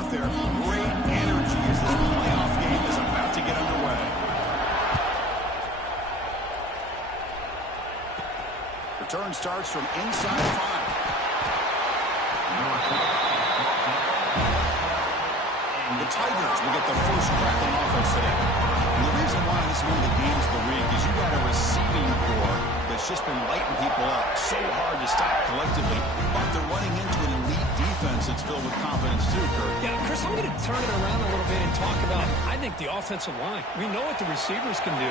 out there. Great energy as this playoff game is about to get underway. Return starts from inside 5. The Tigers will get the first crack on offense today. And the reason why this is one of the games of the week is you got a receiving core that's just been lighting people up. So hard to stop collectively. But they're running into an elite defense that's filled with confidence too, Kurt. Yeah, Chris, I'm going to turn it around a little bit and talk about, I think, the offensive line. We know what the receivers can do.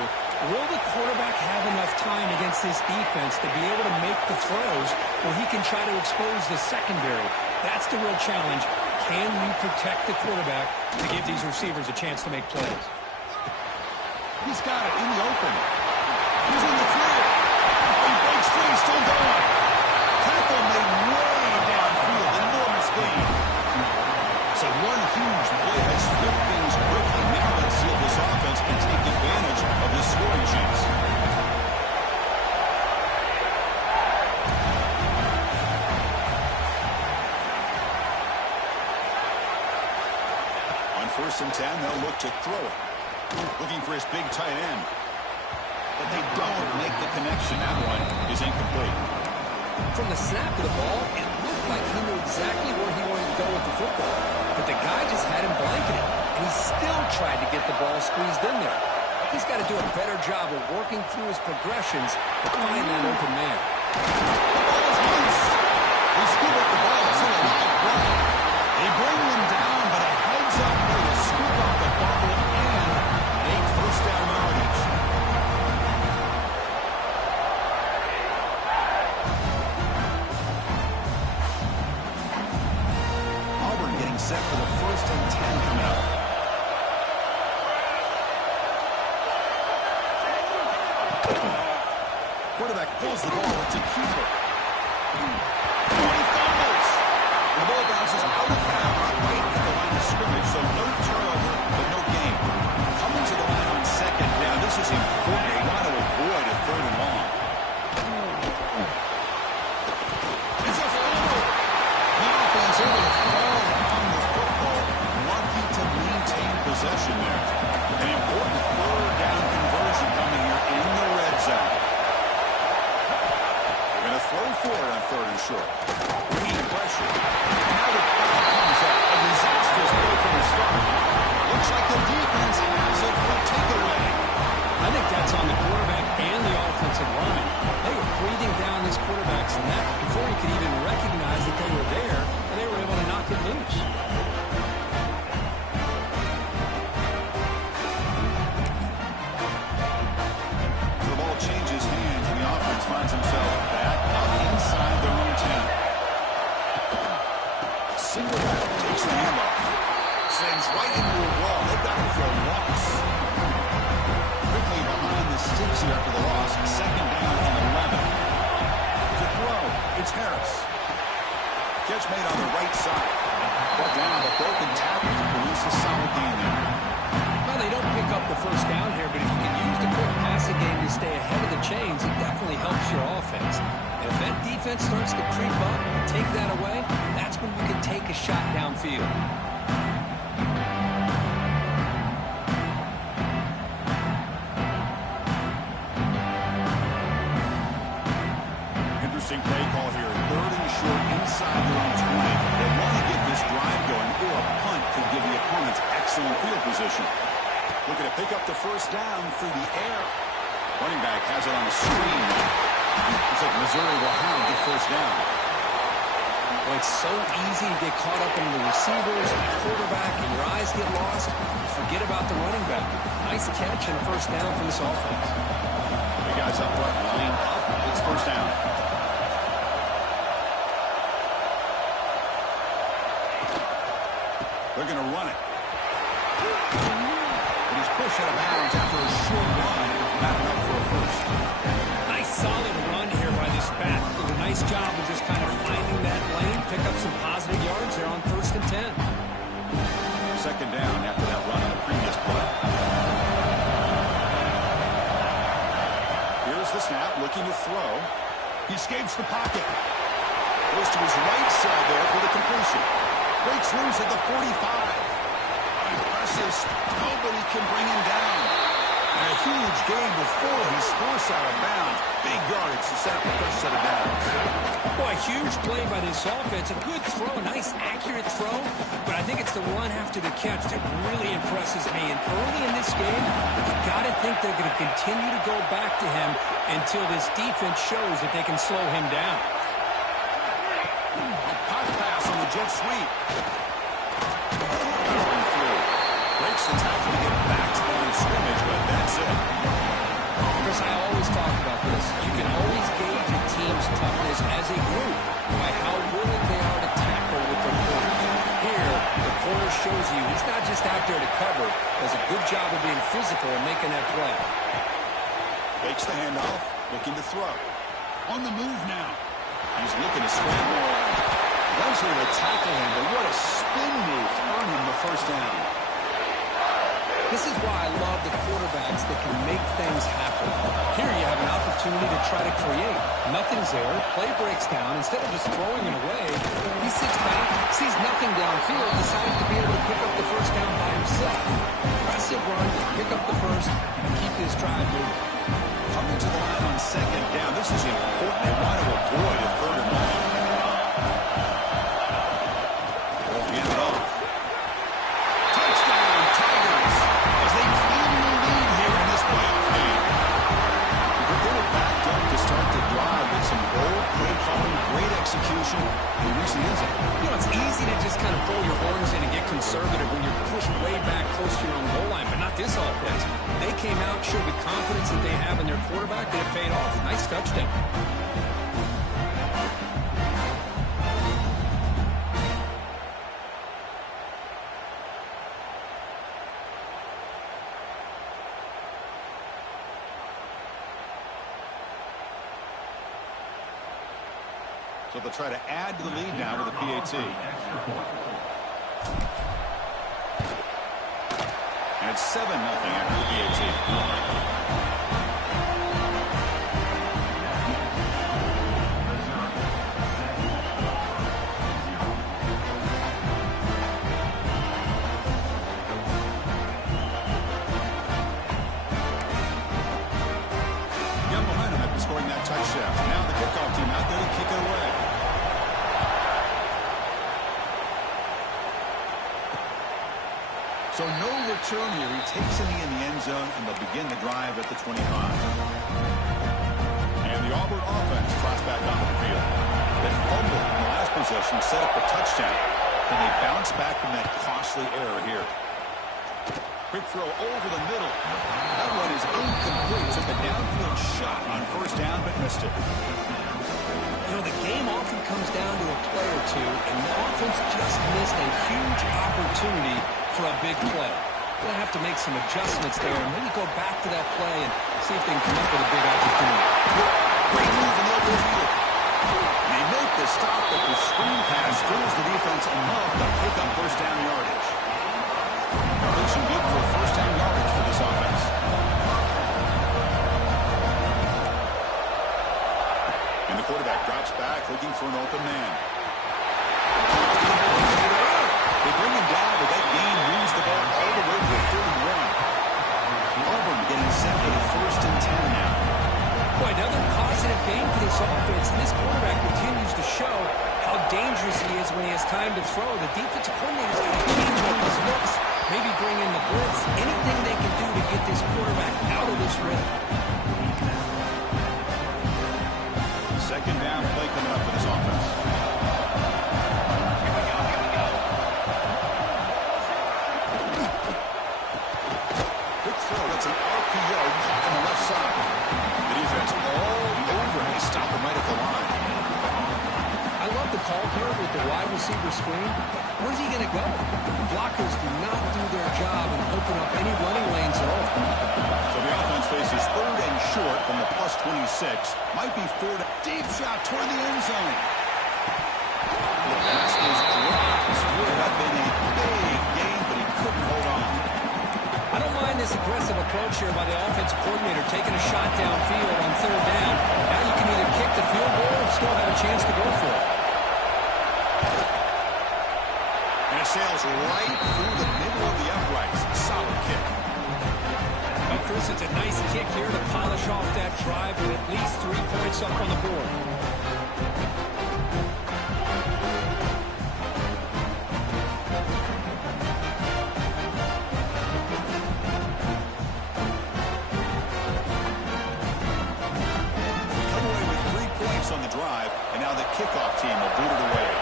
Will the quarterback have enough time against this defense to be able to make the throws where he can try to expose the secondary? That's the real challenge. Can you protect the quarterback to give these receivers a chance to make plays? He's got it in the open. He's in the clear. He breaks free, still going. Tackle made way downfield. Enormous gain. So one huge play has flipped things quickly. Now let's see if this offense can take advantage of this scoring chance. First and 10, they'll look to throw it. Looking for his big tight end. But they don't make the connection. That one is incomplete. From the snap of the ball, it looked like he knew exactly where he wanted to go with the football. But the guy just had him blanketed. And he still tried to get the ball squeezed in there. He's got to do a better job of working through his progressions to find that open man. The ball is loose. They scoop up the ball. It's in a live play. They bring them down, but a heads-up play to scoop up the fumble and make first down yardage. Auburn getting set for the first and 10 coming up. Quarterback pulls the ball. It's a keeper. 20 fumbles. The ball bounces out of bounds right at the line of scrimmage, so no turnover, but no gain. Coming to the line on second down. This is important. They want to avoid a third and long. It's a fumble. The offense able to fall on the football. Lucky to maintain possession there. An important third down conversion coming here in the red zone. They're going to throw for it on third and short. Bringing pressure. Now the ball comes up. A disastrous play from the start. Looks like the defense has it. They'll take it away. I think that's on the quarterback and the offensive line. They were breathing down this quarterback's neck before he could even recognize that they were there, and they were able to knock it loose. The ball changes hands, and the offense finds himself back up inside their own 10. Single back takes the handoff. Sends right into a wall. They've got him for a loss. Quickly behind the sticks here after the loss. Second down and 11. To throw, it's Harris. Catch made on the right side. Brought down a broken tackle to produce a solid gain there. Well, they don't pick up the first down here, but if you can use the quick passing game to stay ahead of the chains, it definitely helps your offense. And if that defense starts to creep up and take that away, that's when you can take a shot downfield. Interesting play call here. Third and short inside their own 20. They want to get this drive going, or a punt could give the opponents excellent field position. Looking to pick up the first down through the air. Running back has it on the screen. Looks like Missouri will have the first down. Well, it's so easy to get caught up in the receivers and the quarterback, and your eyes get lost. Forget about the running back. Nice catch and a first down for this offense. The guys up front, line up. It's first down. They're going to run it. And he's pushed out of bounds after a short run. Not enough for a first. Nice solid run here by this back. Did a nice job of just kind of finding that lane, pick up some positive yards there on first and 10. Second down after that run on the previous play. Here's the snap, looking to throw. He escapes the pocket. Goes to his right side there for the completion. Breaks loose at the 45. Impressive. Nobody can bring him down. And a huge gain before he's forced out of bounds. Big yardage to set up the first set of downs. Boy, a huge play by this offense. A good throw, a nice, accurate throw. But I think it's the run after the catch that really impresses me. And early in this game, you got to think they're going to continue to go back to him until this defense shows that they can slow him down. A pop pass on the jet sweep. Breaks the tackle to get back to the line of scrimmage, but that's it. Chris, I always talk about this. You can always gauge a team's toughness as a group by how willing they are to tackle with their corners. Here, the corner shows you he's not just out there to cover. Does a good job of being physical and making that play. Fakes the handoff, looking to throw. On the move now. He's looking to scramble. Leslie will tackle him, but what a spin move to earn him the first down. This is why I love the quarterbacks that can make things happen. Here you have an opportunity to try to create. Nothing's there. Play breaks down. Instead of just throwing it away, he sits back, sees nothing downfield, decides to be able to pick up the first down by himself. Impressive run, pick up the first, and keep this drive moving. Coming to the line on second down. This is important. They want to avoid a third and long. Won't hand it off. Touchdown, Tigers, as they claim the lead here in this playoff game. They're going to back up to start the drive with some bold play calling, great execution, and he reached the end zone. You know, it's easy to just kind of throw your horns in and get conservative when you're pushed way back close to your own goal line, but not this offense. They came out, showed the confidence that they have in their quarterback, and it paid off. Nice touchdown. So they'll try to add to the lead now with a PAT. And it's 7-0 after the PAT. Scoring that touchdown. Now the kickoff team out there to kick it away. So no return here. He takes it in the end zone, and they'll begin the drive at the 25. And the Auburn offense trots back onto the field. That fumble in the last possession set up a touchdown. Can they bounce back from that costly error here? Quick throw over the middle. That one is incomplete. Took a downfield shot on first down, but missed it. You know, the game often comes down to a play or two, and the offense just missed a huge opportunity for a big play. They'll have to make some adjustments there and maybe go back to that play and see if they can come up with a big opportunity. Great move in the open field. They make the stop, but the screen pass fools the defense enough to pick up first down yardage. Should be for first down yardage for this offense. And the quarterback drops back, looking for an open man. They bring him down, but that gain moves the ball all the way to the 31. Auburn getting set for the 1st and 10 now. Boy, another positive game for this offense. This quarterback continues to show how dangerous he is when he has time to throw. The defensive coordinator's got to change up his looks. Maybe bring in the blitz. Anything they can do to get this quarterback out of this rhythm. Second down play coming up for this offense. Quick throw. That's an RPO caught on the left side. The defense all over him. They stop him right at the line. I love the call here with the wide receiver screen. Where's he going to go? Blockers do not do their job and open up any running lanes at all. So the offense faces 3rd and short from the plus 26. Might be 4th. Deep shot toward the end zone. The pass is dropped. This would have been a big gain, but he couldn't hold on. I don't mind this aggressive approach here by the offensive coordinator, taking a shot downfield on 3rd down. Now you can either kick the field goal or still have a chance to go for it. And it sails right through the middle of the uprights. Solid kick. Well, Chris, it's a nice kick here to polish off that drive with at least 3 points up on the board. Come away with 3 points on the drive, and now the kickoff team will boot it away.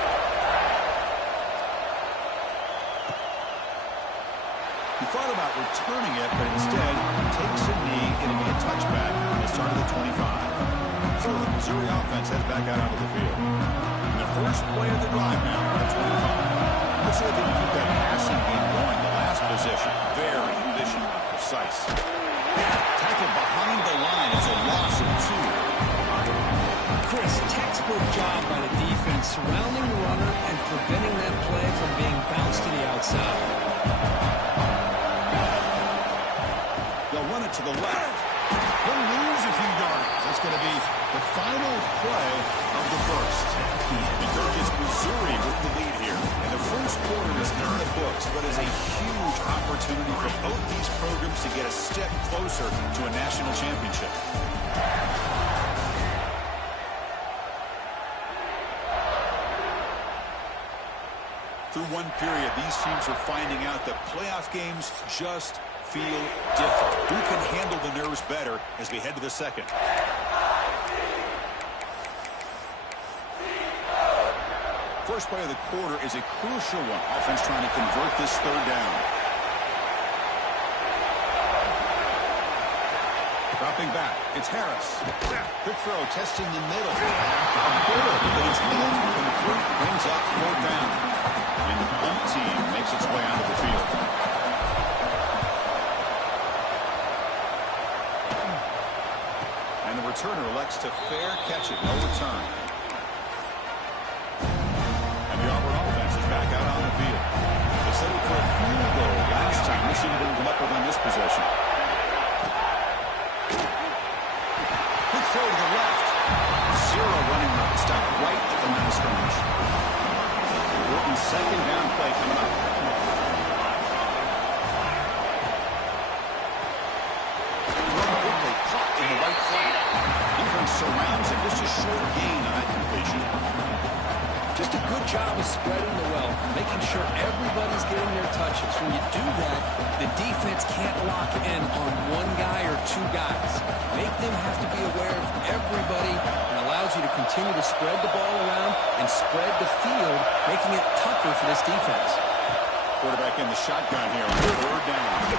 He thought about returning it, but instead takes a knee. It'll be a touchback on the start of the 25. So the Missouri offense heads back out onto the field. And the first play of the drive now on the 25. Let's see if they can keep that passing game going. The last possession, very efficient and precise. Tackle behind the line is a loss of 2. Chris, textbook job by the defense surrounding the runner and preventing that play from being bounced to the outside. They'll run it to the left. They'll lose a few yards. That's going to be the final play of the first. And Kirk, is Missouri with the lead here. And the first quarter is in the books, but is a huge opportunity for both these programs to get a step closer to a national championship. Through one period, these teams are finding out that playoff games just feel different. Who can handle the nerves better as we head to the second? First play of the quarter is a crucial one. Offense trying to convert this third down. Dropping back. It's Harris. Quick throw, testing the middle. But it's incomplete. Brings up fourth down. And the punt team makes its way onto the field. And the returner elects to fair catch it. No return. And the Auburn offense is back out on the field. They settled for a field goal last time. Let's see what they can come up with on this possession. Quick throw to the left. Zero running route. Stop right at the line of scrimmage. Important second down play coming up. Run quickly, caught in the right flank. Defense surrounds it. Just a short gain on that completion. Just a good job of spreading the wealth, making sure everybody's getting their touches. When you do that, the defense can't lock in on one guy or 2 guys. Make them have to be aware of everybody, and allows you to continue to spread the ball around and spread the field, making it tougher for this defense. Quarterback in the shotgun here on third down.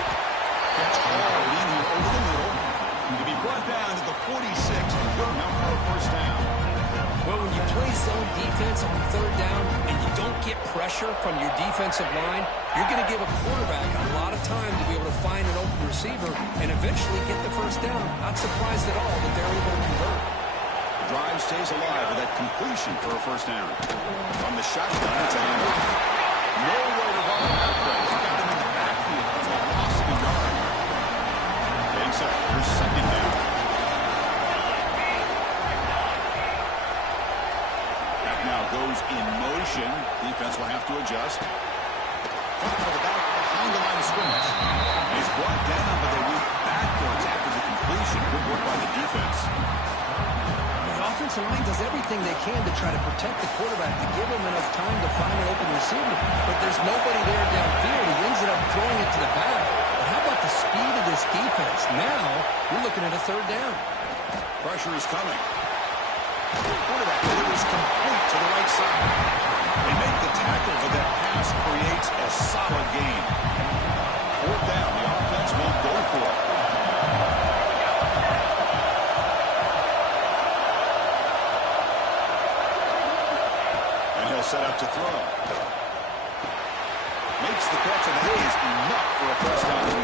Catch all in here over the middle. To be brought down to the 46. Good enough for a first down. Well, when you play zone defense on third down and you don't get pressure from your defensive line, you're going to give a quarterback a lot of time to be able to find an open receiver and eventually get the first down. Not surprised at all that they're able to convert. The drive stays alive with that completion for a first down. From the shotgun, it's a handoff. Nowhere to run on that play. They got him in the backfield. It's a loss of a yard. Takes up. Here's second down. Goes in motion. Defense will have to adjust. Front for the back behind the line of scrimmage. He's brought down, but they move backwards after the completion. Good work by the defense. The offensive line does everything they can to try to protect the quarterback, to give him enough time to find an open receiver. But there's nobody there downfield. He ends up throwing it to the back. But how about the speed of this defense? Now, you're looking at a third down. Pressure is coming. Quarterback delivers complete to the right side. They make the tackle, but that pass creates a solid gain. Fourth down, the offense won't go for it. And he'll set up to throw. Makes the catch, and that is enough for a first down.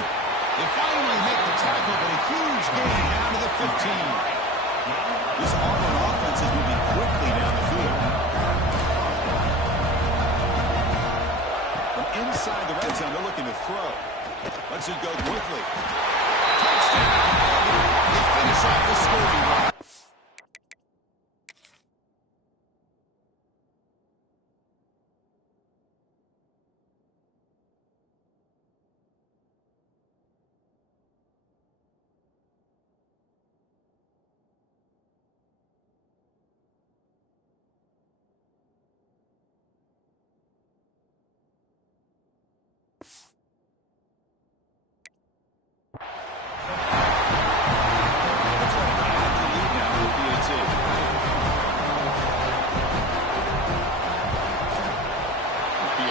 They finally make the tackle, but a huge gain down to the 15. This Auburn offense is moving quickly down the field. From inside the red zone, they're looking to throw. Let's it go quickly. Touchdown! They finish off the scoring run.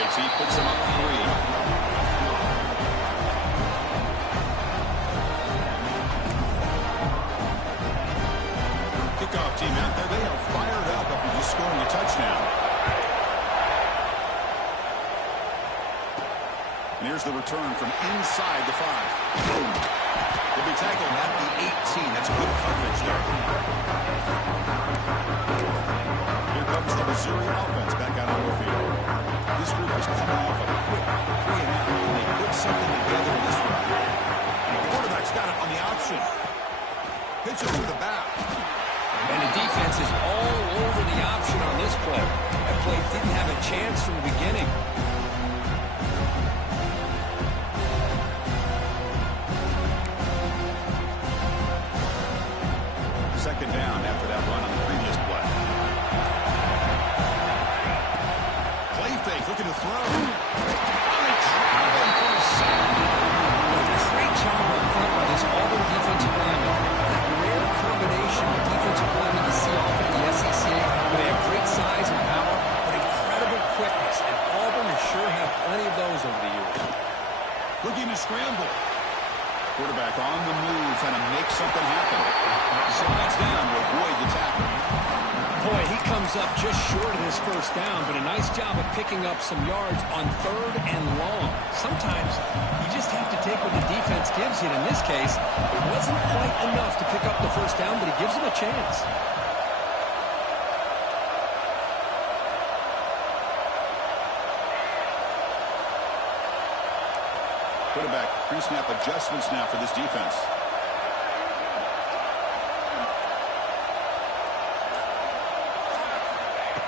hesitates. He puts him up 3. Kickoff team out there. They are fired up after just scoring a touchdown. And here's the return from inside the 5. He'll be tackled at the 18. That's good coverage there. Here comes the Missouri offense back out on the field. This group is coming off a quick 3-and-out. They put something together in this run. And the quarterback's got it on the option. Pitch it through the back. And the defense is all over the option on this play. That play didn't have a chance from the beginning. Second down after that run on the previous play. Play fake, looking to throw. Traveling for a sack. Great job up front by this Auburn defensive lineman. That rare combination of defensive linemen you see off in the SEC, where they have great size and power, but incredible quickness. And Auburn has sure had plenty of those over the years. Looking to scramble. Quarterback on the move, trying to make something happen. So that's down to avoid the tackle. Boy, he comes up just short of his first down, but a nice job of picking up some yards on 3rd and long. Sometimes you just have to take what the defense gives you. And in this case, it wasn't quite enough to pick up the first down, but he gives him a chance. Quarterback pre-snap adjustments now for this defense.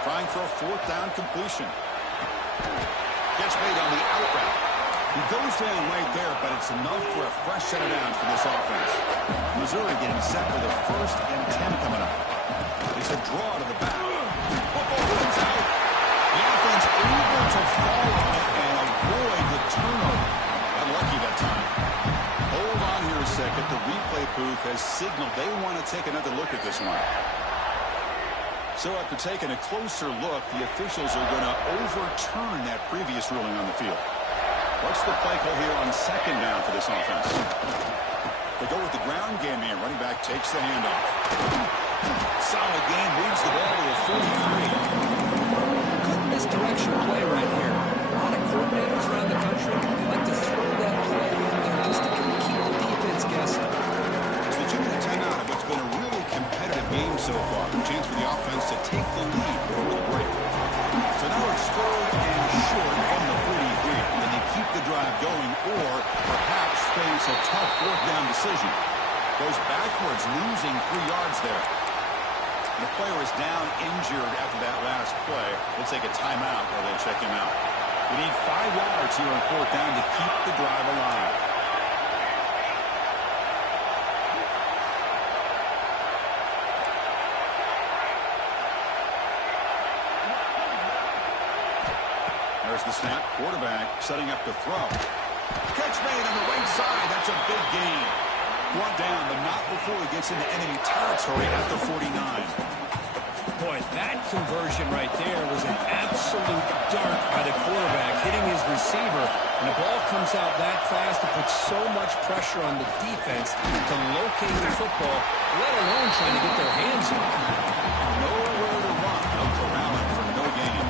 Trying for a 4th down completion. Catch made on the out route. He goes down right there, but it's enough for a fresh set of downs for this offense. Missouri getting set for the 1st and 10 coming up. It's a draw to the back. Football runs out. The offense able to fall on it and avoid the turnover. Lucky that time. Hold on here a second. The replay booth has signaled they want to take another look at this one. So after taking a closer look, the officials are going to overturn that previous ruling on the field. What's the play call here on 2nd down for this offense? They go with the ground game here. Running back takes the handoff. Solid game. Moves the ball to a 43. Good misdirection play right here. A lot of coordinators around the country like to throw that play in there just to kind of keep the defense guessing. It's the 2-minute timeout of what's been a really competitive game so far. A chance for the offense to take the lead before the break. So now it's 3rd and short on the 43. And they keep the drive going or perhaps face a tough 4th down decision. Goes backwards, losing 3 yards there. The player is down injured after that last play. We'll take a timeout while they check him out. We need 5 yards here on 4th down to keep the drive alive. There's the snap. Quarterback setting up to throw. Catch made on the right side. That's a big gain. Brought down, but not before he gets into enemy territory at the 49. Boy, that conversion right there was an absolute dart by the quarterback, hitting his receiver, and the ball comes out that fast to put so much pressure on the defense to locate the football, let alone trying to get their hands on it. Nowhere to run. No corralling for no gain.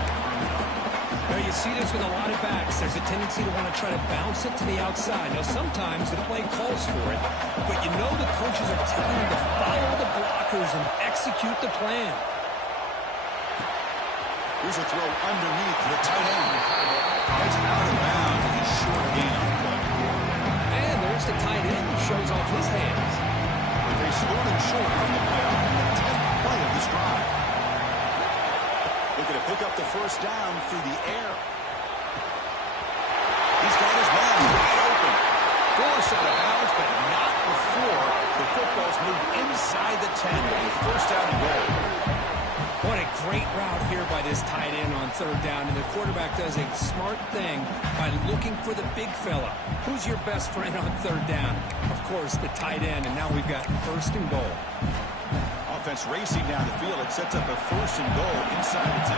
Now, you see this with a lot of backs. There's a tendency to want to try to bounce it to the outside. Now, sometimes the play calls for it, but you know the coaches are telling them to follow the blockers and execute the plan. Here's a throw underneath to the tight end. That's out of bounds. It's a short gain on the play. And there's the tight end who shows off his hands. They scored him short on the playoff on the 10th play of this drive. Looking to pick up the 1st down through the air. He's got his man wide open. Force out of bounds, but not before the football's moved inside the 10 with a 1st down and goal. What a great route here by this tight end on 3rd down, and the quarterback does a smart thing by looking for the big fella. Who's your best friend on 3rd down? Of course, the tight end, and now we've got 1st and goal. Offense racing down the field. It sets up a 1st and goal inside the 10.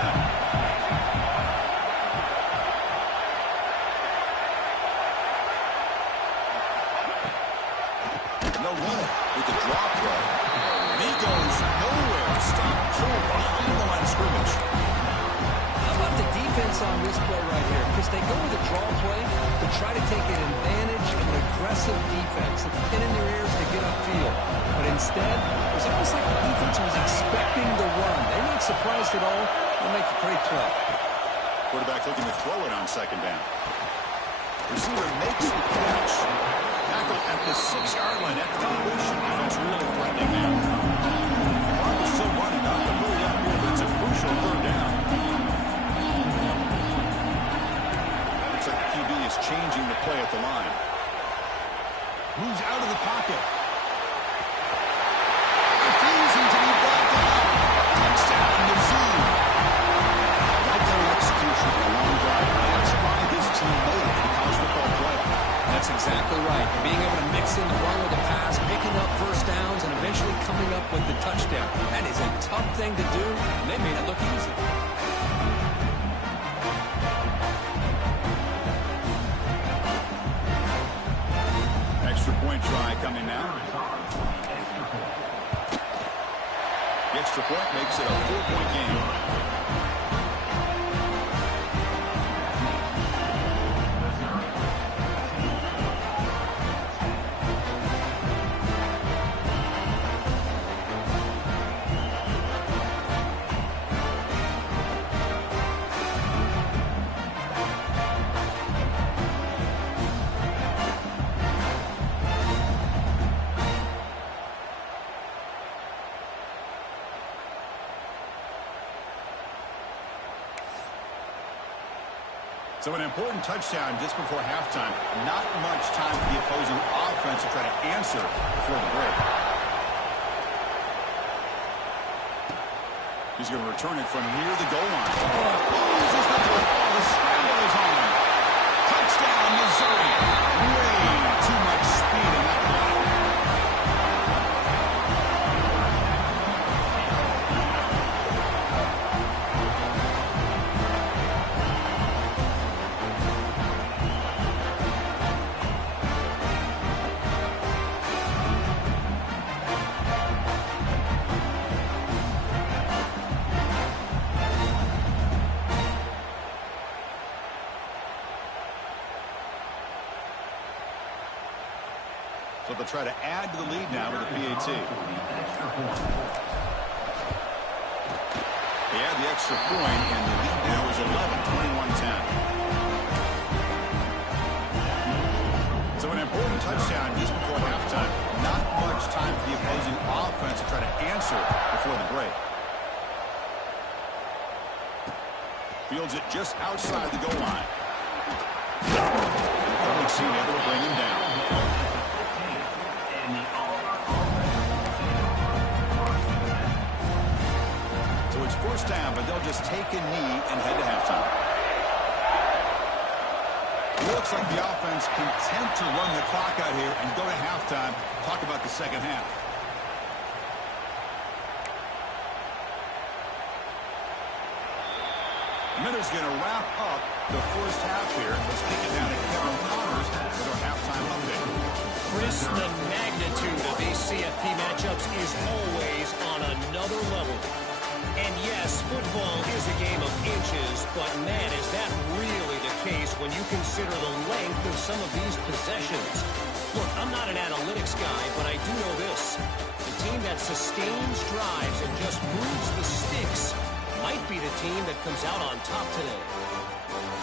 stop cold behind the line of scrimmage. How about the defense on this play right here? Because they go with a draw play to try to take an advantage of an aggressive defense that's pin in their ears to get upfield. But instead, it was almost like the defense was expecting the run. They're not surprised at all. They make a great play. Quarterback looking to throw it on second down. Receiver makes the catch. Tackle at the 6-yard line. That combination defense really threatening now. Clock is still running off the hurry up here, but it's a crucial third down. Looks like the QB is changing the play at the line. Moves out of the pocket. Refusing to be brought down. Touchdown, Mizzou. That kind of execution on a long drive. That's why this team made it to the college football playoff. That's exactly right. Being able to mix in the run with the pass, picking up first downs, and eventually coming up with the touchdown. That is a tough thing to do, and they made it look easy. Extra point try coming now. The extra point makes it a 4-point game. So an important touchdown just before halftime. Not much time for the opposing offense to try to answer before the break. He's going to return it from near the goal line. Loses the football. The scramble is on. Touchdown, Missouri. Way too much speed in that play. So they'll try to add to the lead now with the PAT. They add the extra point, and the lead now is 11, 21-10. So an important touchdown just before halftime. Not much time for the opposing offense to try to answer before the break. Fields it just outside the goal line. Public seat able to bring him down. So it's first down, but they'll just take a knee and head to halftime. It looks like the offense content to run the clock out here and go to halftime. Talk about the second half. The Miners going to wrap up the first half here. Let's take it down to Kevin Connors with our halftime update. Chris, the magnitude of these CFP matchups is always on another level. And yes, football is a game of inches, but man, is that really the case when you consider the length of some of these possessions. Look, I'm not an analytics guy, but I do know this. The team that sustains drives and just moves the sticks might be the team that comes out on top today.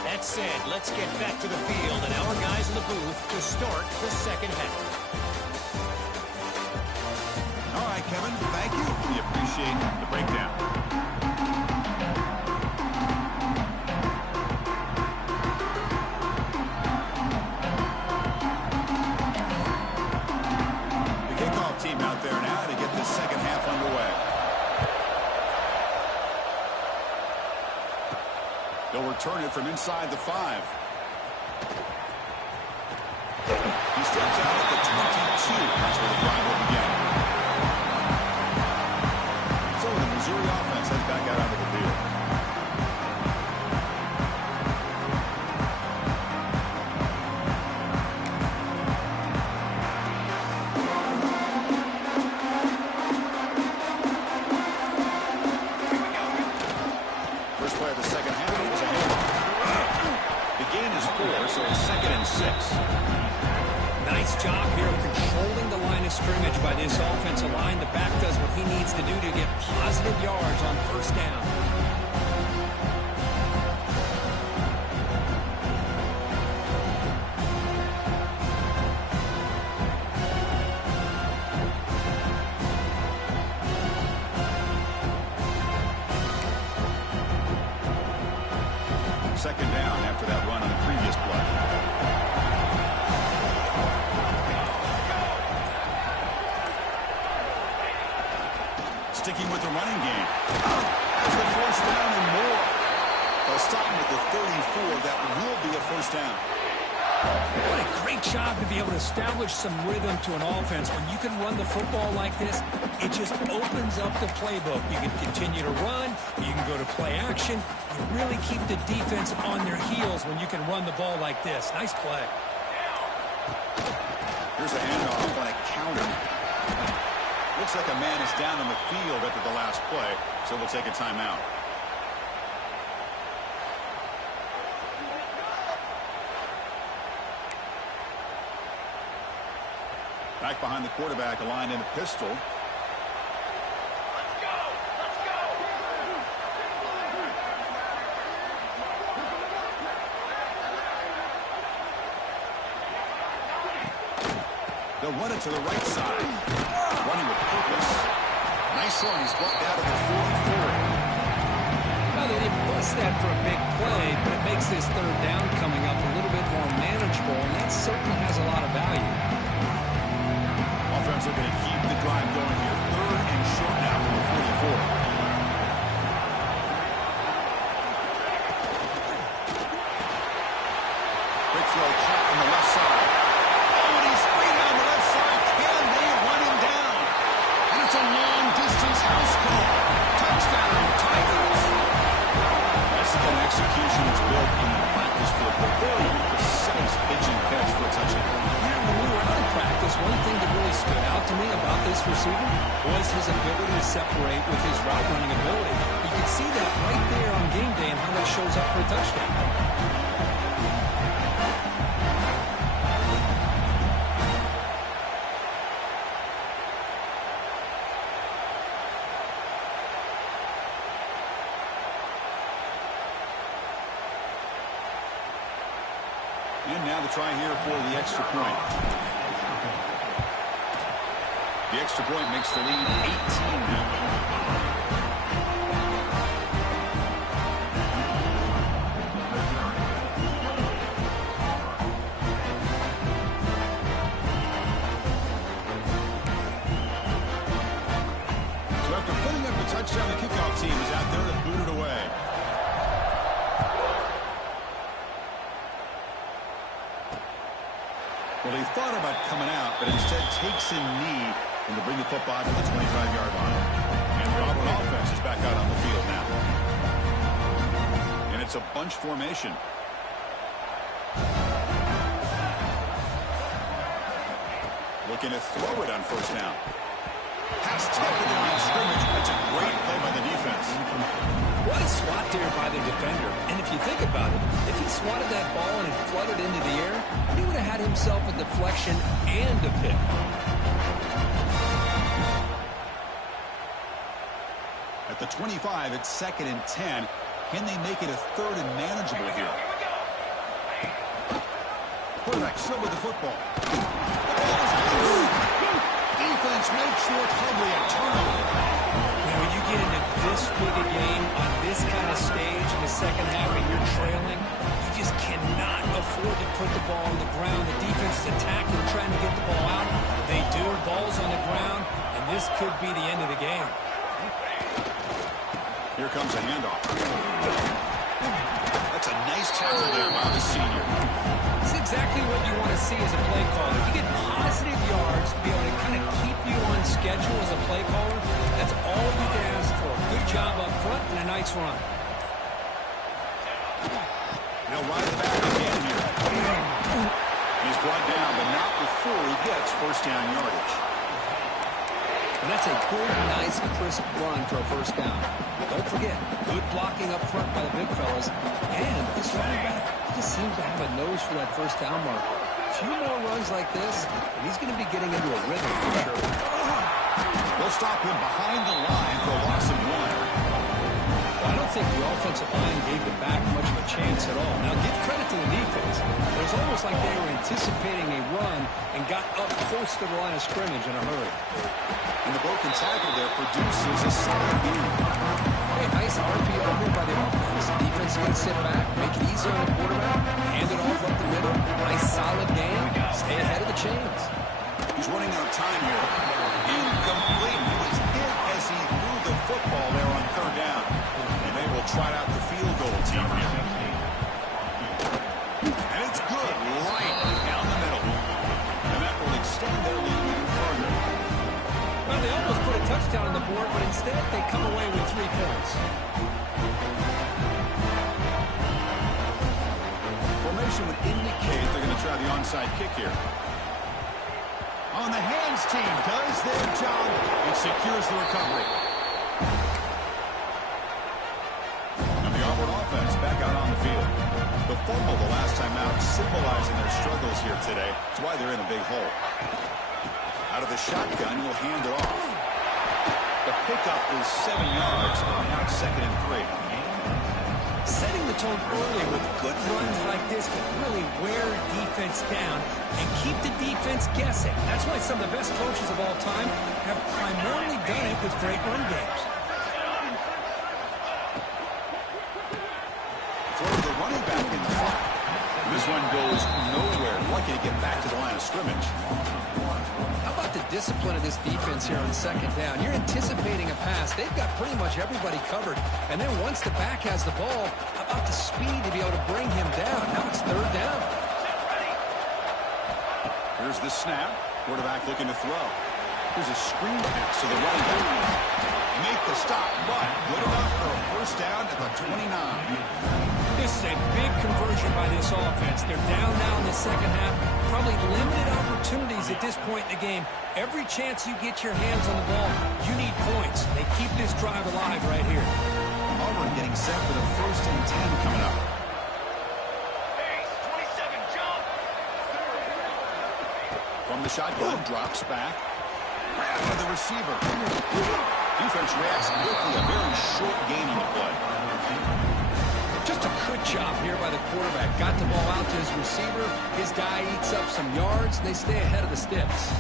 That said, let's get back to the field and our guys in the booth to start the second half. All right, Kevin, thank you. We appreciate the breakdown. The kickoff team out there now to get this second half underway. They'll return it from inside the 5. He steps out at the 22. That's where the drive will begin. So the Missouri offense heads back out onto the field. gain is 4, so it's 2nd and 6. Nice job here of controlling the line of scrimmage by this offensive line. The back does what he needs to do to get positive yards on first down. Second down after that run on the previous play. Sticking with the running game. As the first down and more. They'll stop him at the 34. That will be a first down. What a great job to be able to establish some rhythm to an offense. When you can run the football like this, it just opens up the playbook. You can continue to run. You can go to play action. You really keep the defense on their heels when you can run the ball like this. Nice play. Here's a handoff on a counter. Looks like a man is down on the field after the last play, so we'll take a timeout. Back behind the quarterback, aligned in a pistol. Let's go! Let's go! They'll run it to the right side. Running with purpose. Nice run. He's brought down to the 44. Well, they didn't bust that for a big play, but it makes this third down coming up a little bit more manageable, and that certainly has a lot of value. Offense looking to keep the drive going here. 3rd and short now from the 44. Quick throw caught from the left side. Oh, and he's free down the left side. Can they run him down? And it's a long-distance house call. Touchdown, Tigers. That's the kind of execution that's built in the practice field. A very precise pitch and catch for a touchdown. Yeah, when we were out of practice, one thing that really stood out to me about this receiver was his ability to separate with his route running ability. You can see that right there on game day and how that shows up for a touchdown. And now the try here for the extra point. The extra point makes the lead 18 now. So after putting up the touchdown, the kickoff team is out there to boot it away. Well, he thought about coming out, but instead takes a knee and to bring the football to the 25-yard line. And the Auburn offense is back out on the field now. And it's a bunch formation. Looking to throw it on first down. Pass tipped in the line of scrimmage. That's a great play by the defense. What a swat there by the defender. And if you think about it, if he swatted that ball and it flooded into the air, he would have had himself a deflection and a pick. At the 25, it's 2nd and 10. Can they make it a 3rd and manageable here? Quarterback still with the football. The ball is loose. Defense makes Schwartz Hubley a turnover. When you get into this big a game on this kind of stage in the second half and you're trailing, you just cannot afford to put the ball on the ground. The defense is attacking, trying to get the ball out. They do. Ball's on the ground, and this could be the end of the game. Here comes a handoff. That's a nice tackle there by the senior. It's exactly what you want to see as a play caller. You get positive yards to be able to kind of keep you on schedule as a play caller. That's all you can ask for. Good job up front and a nice run. He'll ride it back again here. He's brought down, but not before he gets first down yardage. And that's a good, nice, crisp run for a first down. Don't forget, good blocking up front by the big fellas and his running back. just seems to have a nose for that first down marker. A few more runs like this, and he's going to be getting into a rhythm for sure. They'll stop him behind the line for a loss of 1. Well, I don't think the offensive line gave the back much of a chance at all. Now, give credit to the defense. It was almost like they were anticipating a run and got up close to the line of scrimmage in a hurry. And the broken tackle there produces a solid gain. Hey, nice RPO here by the offense. Defense is going to sit back, make it easy on the quarterback, hand it off up the middle. Nice solid gain. Stay ahead of the chains. He's running out of time here. Incomplete. He was hit as he threw the football there on 3rd down. And they will try out the field goal team here. And it's good right down the middle. And that will extend their lead even further. Well, they almost put a touchdown on the board, but instead they come away with 3 points. Formation would indicate they're going to try the onside kick here. On the hands team does their job and secures the recovery. And the Auburn offense back out on the field. The fumble the last time out symbolizing their struggles here today. That's why they're in a big hole. Out of the shotgun, he'll hand it off. The pickup is 7 yards. Now it's 2nd and 3. Setting the tone early with good runs like this can really wear defense down and keep the defense guessing. That's why some of the best coaches of all time have primarily done it with great run games. Throw the running back in the front. This one goes nowhere. Lucky to get back to the line of scrimmage. How about the discipline of this defense here on 2nd down? You're anticipating a pass. They've got pretty much everybody covered. And then once the back has the ball, how about the speed to be able to bring him down? Now it's 3rd down. Here's the snap. Quarterback looking to throw. Here's a screen pass to the running back. Make the stop, but good enough for a 1st down at the 29. This is a big conversion by this offense. They're down now in the 2nd half. Probably limited opportunities at this point in the game. Every chance you get your hands on the ball, you need points. They keep this drive alive right here. Auburn getting set for the 1st and 10 coming up. From the shotgun, drops back. Grab by the receiver. Defense reacts quickly. A very short gain on the play. Just a good job here by the quarterback. Got the ball out to his receiver. His guy eats up some yards. They stay ahead of the sticks.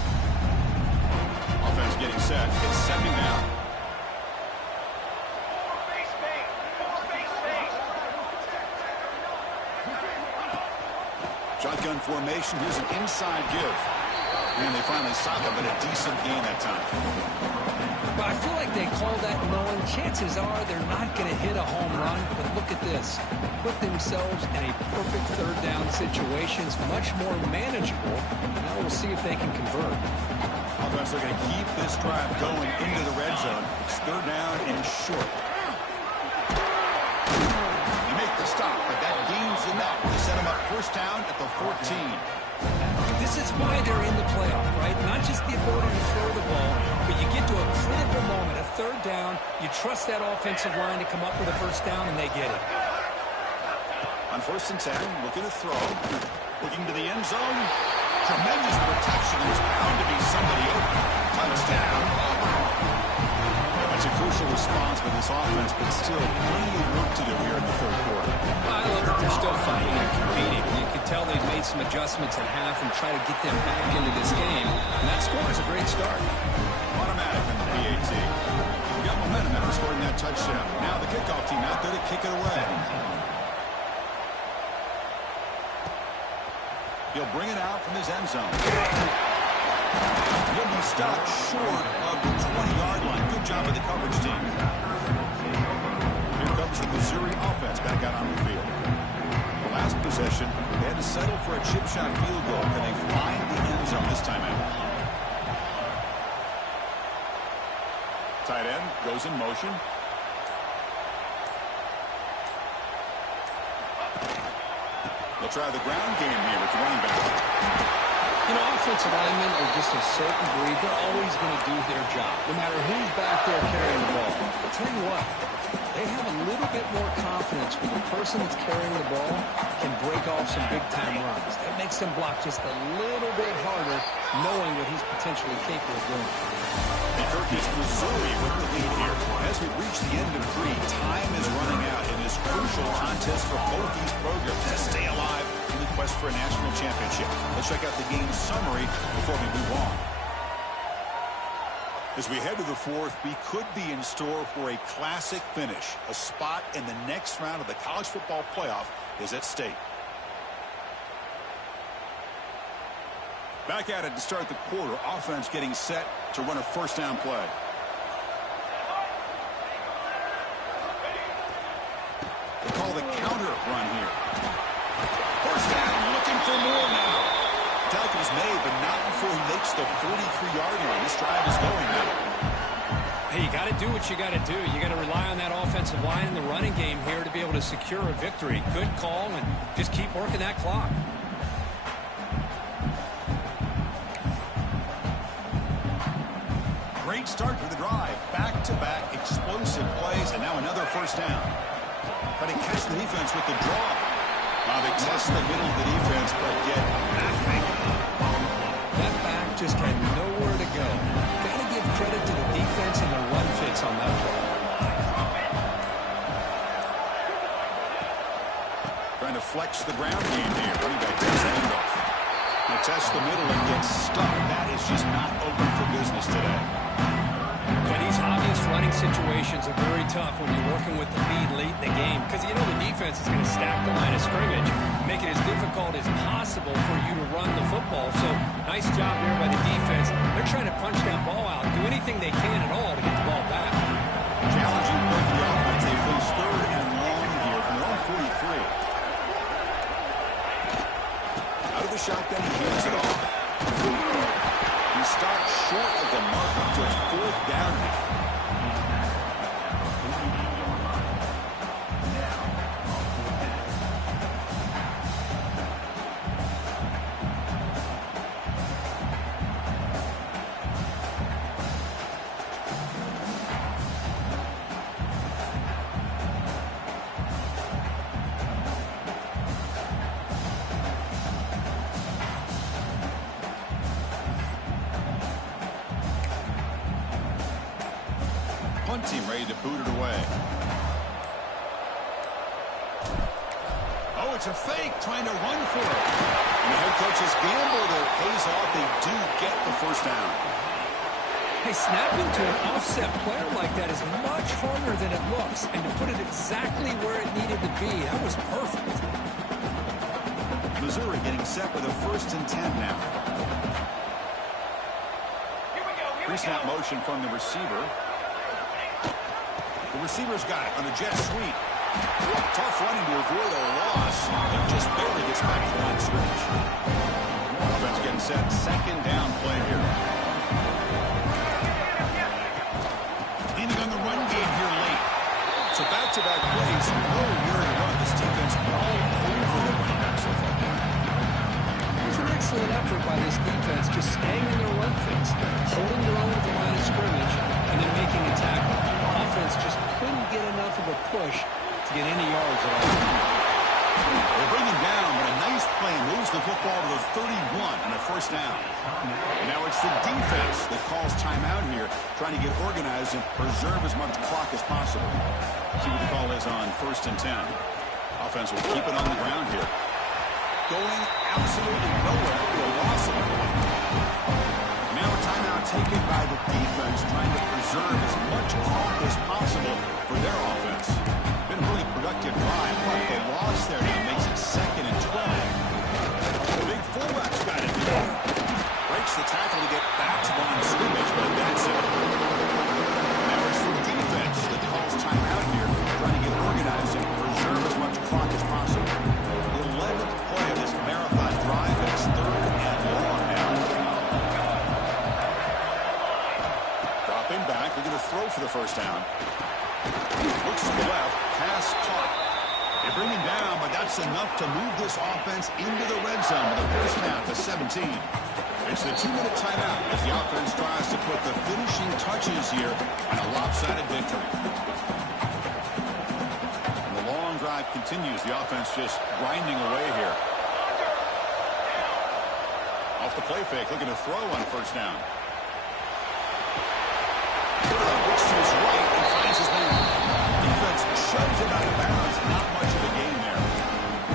Offense getting set. It's 2nd down. Shotgun formation. Here's an inside give. And they finally stop him, but a decent gain that time. But I feel like they call that knowing chances are they're not going to hit a home run. But look at this. Put themselves in a perfect 3rd down situation. It's much more manageable. Now we'll see if they can convert. Offense looking to keep this drive going into the red zone. It's 3rd down and short. They make the stop, but that gains enough to set them up 1st down at the 14. This is why they're in the playoff, right? Not just the ability to throw the ball, but you get to a critical moment, a 3rd down. You trust that offensive line to come up with a 1st down, and they get it. On 1st and 10, looking to throw. Looking to the end zone. Tremendous protection. There's bound to be somebody open. Touchdown, Auburn. That's a crucial response by this offense, but still plenty of work to do here in the 3rd quarter. I love that they're still fighting and competing. You can tell they've made some adjustments at half and try to get them back into this game. And that score is a great start. Automatic in the PAT. We got momentum after scoring that touchdown. Now the kickoff team out there to kick it away. He'll bring it out from his end zone. He'll be stopped short of the 20-yard line. Good job of the coverage team. Here comes the Missouri offense back out on the field. The last possession, they had to settle for a chip shot field goal. Can they find the end zone this time out? Tight end goes in motion. They'll try the ground game here with the running back. You know, offensive linemen are just a certain breed. They're always going to do their job, no matter who's back there carrying the ball. But tell you what, They have a little bit more confidence when the person that's carrying the ball can break off some big-time runs. That makes them block just a little bit harder, knowing what he's potentially capable of doing. It's Missouri with the lead here. As we reach the end of 3, time is running out in this crucial contest for both these programs to stay alive in the quest for a national championship. Let's check out the game summary before we move on. As we head to the 4th, we could be in store for a classic finish. A spot in the next round of the college football playoff is at stake. Back at it to start the quarter. Offense getting set to run a first down play. They call the counter run here. First down, looking for more now. Tackle is made, but not before he makes the 43-yard line. This drive is going now. Hey, you got to do what you got to do. You got to rely on that offensive line in the running game here to be able to secure a victory. Good call, and just keep working that clock. Great start to the drive. Back-to-back explosive plays, and now another first down. Try to catch the defense with the draw. They test the middle of the defense, but get nothing. That back just had nowhere to go. Got to give credit to the defense and the run fits on that play. Trying to flex the ground game here. Running back takes the handoff. Now test the middle and gets stuck. That is just not open for business today. Yeah, these obvious running situations are very tough when you're working with the lead late in the game because you know the defense is going to stack the line of scrimmage, make it as difficult as possible for you to run the football. So nice job there by the defense. They're trying to punch that ball out, do anything they can at all to get the ball back. Challenging play for the offense. They face 3rd and long here from their own 43. Out of the shotgun, he hands it off. He starts short of the mark until 4th down. Team ready to boot it away. Oh, it's a fake, trying to run for it. And the head coach's gamble there pays off. They do get the first down. Hey, snapping to an offset player like that is much harder than it looks. And to put it exactly where it needed to be, that was perfect. Missouri getting set with a 1st and 10 now. Pre-snap motion from the receiver. The receiver's got it on a jet sweep. Tough running to avoid a loss. It just barely gets back to the line scrimmage. Offense getting set. 2nd down play here. Leaning on the run game here late. So back-to-back plays. Nowhere to run. This defense all over the running back so far. Here's an excellent effort by this defense, just staying in their run fits, holding their own at the line of scrimmage, and then making a tackle. Offense just couldn't get enough of a push to get any yards at all. They bring him down, but a nice play moves the football to the 31 and a first down. And now it's the defense that calls timeout here, trying to get organized and preserve as much clock as possible. See what the call is on 1st and 10. Offense will keep it on the ground here. Going absolutely nowhere for a loss of a point. Now a timeout taken by the defense, trying to preserve as much clock as possible for their offense. Been a really productive drive, but the loss there now makes it 2nd and 12. The big fullback's got it. Breaks the tackle to get back to line scrimmage, but that's it. Now it's the defense that calls timeout here, trying to get organized and preserve as much clock as possible. The 11th play of this marathon drive, and it's 3rd and long now. Dropping back, they're going to throw for the first down. Looks to the left, pass caught. They bring him down, but that's enough to move this offense into the red zone with a first down to 17. It's the 2-minute timeout as the offense tries to put the finishing touches here on a lopsided victory. continues. The offense just grinding away here. Off the play fake, looking to throw on first down. Looks to his right and finds his man. Defense shoves him out of bounds. Not much of a gain there.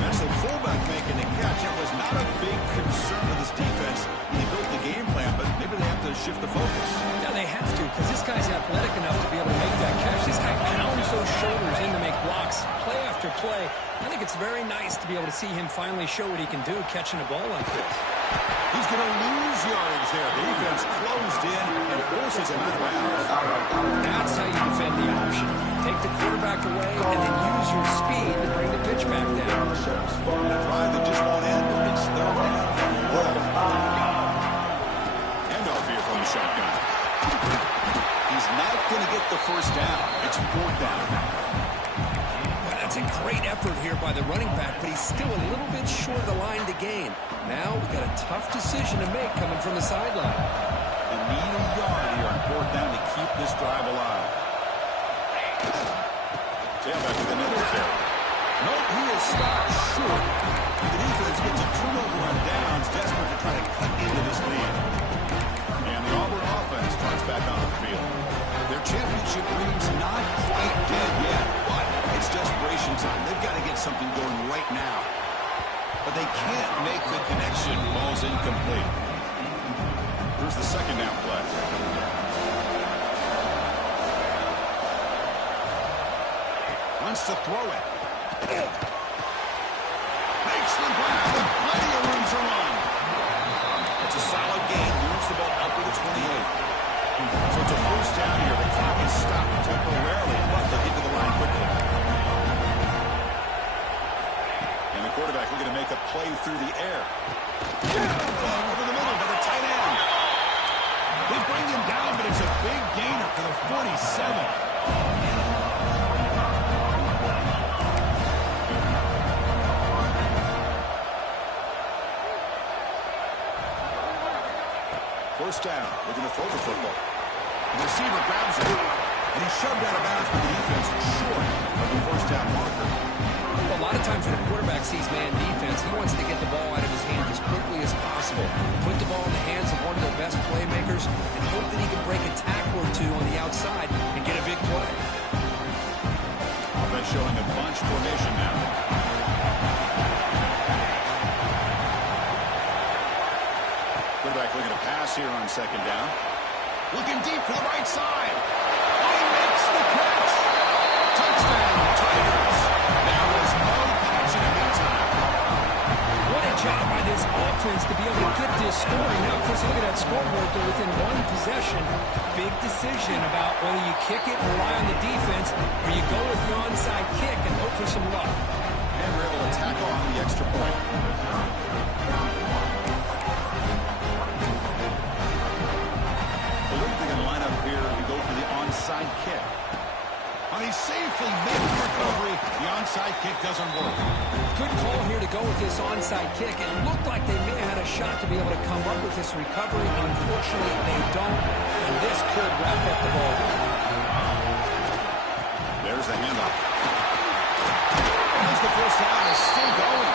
That's the fullback making the catch. It was not a big concern for this defense. They built the game plan, but maybe they have to shift the focus. Yeah, they have to, because this guy's athletic enough to be able to make that catch. This guy pounds those shoulders in to make blocks play after play. I think it's very nice to be able to see him finally show what he can do catching a ball like this. He's going to lose yardage there. The defense closed in and forces him out of bounds. That's how you defend the option. Take the quarterback away and then use your speed to bring the pitch back down. A drive that just won't end. It's third down and 12. Handoff here from the shotgun. He's not going to get the first down. It's fourth down. That's a great effort here by the running back, but he's still a little bit short of the line to gain. Now we've got a tough decision to make coming from the sideline. They need a yard here on fourth down to keep this drive alive. Tailback with another carry. No, he is stopped short. The defense gets a turnover on downs, desperate to try to cut into this lead. And the Auburn offense starts back on the field. Their championship dream's not quite dead yet, but it's desperation time. They've got to get something going right now. But they can't make the connection. Ball's incomplete. Here's the second down play. Wants to throw it. Makes the grab with plenty of room to run. It's a solid gain. Moves the ball up to the 28. So it's a first down here. The clock is stopped temporarily, but they'll get to the line quickly. And the quarterback looking to make a play through the air. Over the middle by the tight end. They bring him down, but it's a big gainer for the 47. First down, looking to throw the football. The receiver grabs it, and he's shoved out of bounds by the defense short of the first down marker. Well, a lot of times when a quarterback sees man defense, he wants to get the ball out of his hands as quickly as possible. Put the ball in the hands of one of their best playmakers and hope that he can break a tackle or two on the outside and get a big play. Offense showing a bunch formation now. Quarterback looking to pass here on second down. Looking deep to the right side. Oh, he makes the catch. Touchdown, Tigers. There was no catching him that time. What a job by this offense to be able to get this scoring. Now, of course, look at that scoreboard. They're within one possession. Big decision about whether you kick it and rely on the defense or you go with the onside kick and hope for some luck. And we're able to tackle on the extra point. Line up here to go for the onside kick. And he safely made the recovery. The onside kick doesn't work. Good call here to go with this onside kick. It looked like they may have had a shot to be able to come up with this recovery. Unfortunately, they don't. And this could wrap up the ball. There's the handoff. As the first down is still going.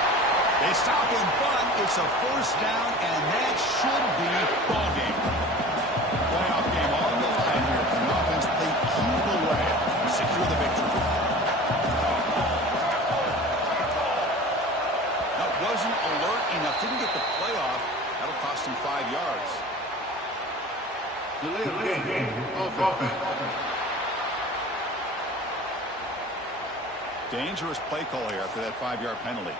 They stop him, but it's a first down, and that should be ball game. Playoff game on the line here. The offense played keep away to secure the victory. Now, wasn't alert enough. Didn't get the playoff. That'll cost him 5 yards. Dangerous play call here after that 5-yard penalty.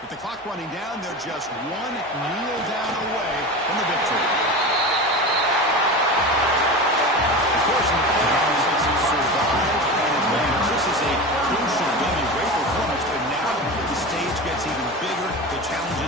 With the clock running down, they're just one kneel down away from the victory. Unfortunately, the survived and advanced. This is a crucial game. Great performance, but now the stage gets even bigger. The challenges